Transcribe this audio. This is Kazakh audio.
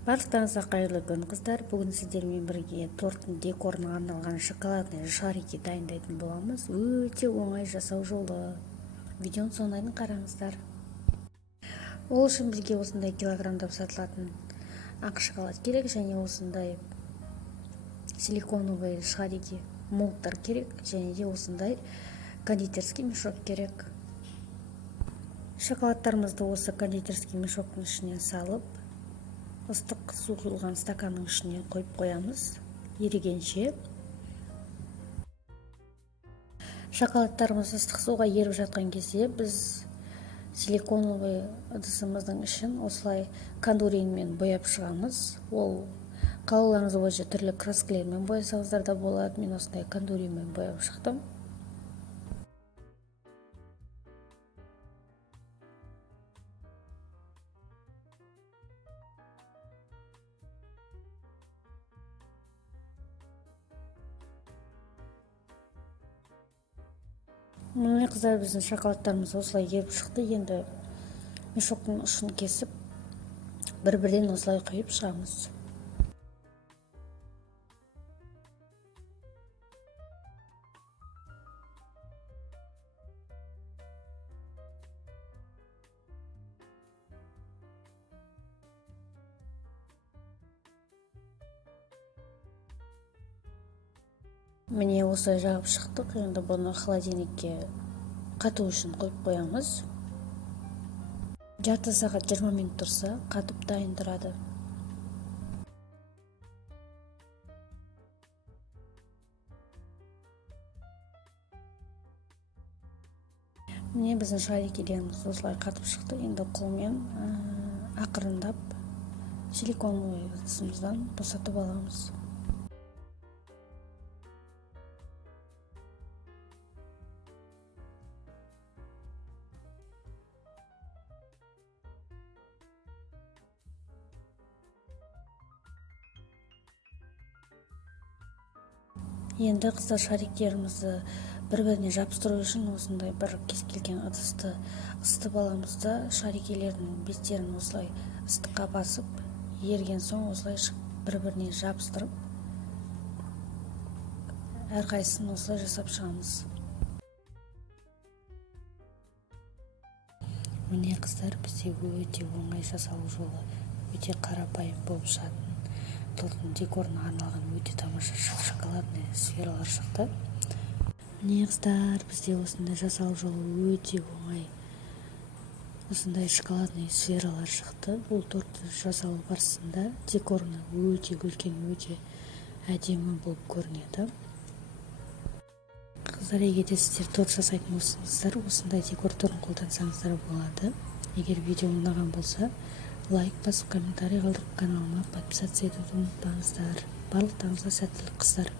Барлықтарыңызға қайырлы күн, қыздар. Бүгін сіздермен бірге торттың декорына арналған шоколадный шарики дайындайтын боламыз. Өте оңай жасау жолы. Видеоның соңына дейін қараңыздар. Ол үшін бізге осындай килограммдап сатылатын ақ шоколад керек, және осындай силиконовый шарики молттар керек, және де осындай кондитерский мешок керек. Шоколадтарымызды осы кондитерский мешоктың ішіне салып, ыстық су құйылған стаканның ішіне қойып қоямыз ерігенше. Шоколадтарымыз ыстық суға еріп жатқан кезде біз силиконовый ыдысымыздың ішін осылай кондуринмен бояп шығамыз. Ол қалауларыңыз бойынша түрлі краскілермен боясаңыздар да болады. Мен осындай кондуринмен бояп шықтым. Міне қыздар, біздің шоколадтарымыз осылай еріп шықты. Енді мешоктың ұшын кесіп, бір-бірден осылай құйып шығамыз. Міне осылай жағып шықтық. Енді бұны холодильникке қату үшін қойып қоямыз. Жарты сағат 20 минут тұрса, қатып дайын тұрады. Міне біздің шарикилеріміз осылай қатып шықты. Енді қолмен ақырындап силиконовый ыдысымыздан босатып аламыз. Енді қыздар, шариктерімізді бір-біріне жабыстыру үшін осындай бір кез келген ыдысты ысытып аламыз да, шарикелердің беттерін осылай ыстыққа басып, ерген соң осылай бір-біріне жабыстырып, әрқайсысын осылай жасап шығамыз. Міне қыздар, бізде өте оңай жасалу жолы, өте қарапайым болып шығатын торттың декорына арналған өте тамаша шоколадный сфералар шықты. Міне қыздар, бізде осындай жасалу жолы өте оңай осындай шоколадный сфералар шықты. Бұл тортты жасау барысында декорына өте үлкен, өте әдемі болып көрінеді. Қыздар, егер де сіздер торт жасайтын болсаңыздар, осындай декор түрін қолдансаңыздар болады. Егер видео ұнаған болса, лайк басып, комментарий қалдырып, каналыма подписаться етуді ұмытпаңыздар. Барлықтарыңызға сәттілік, қыздар.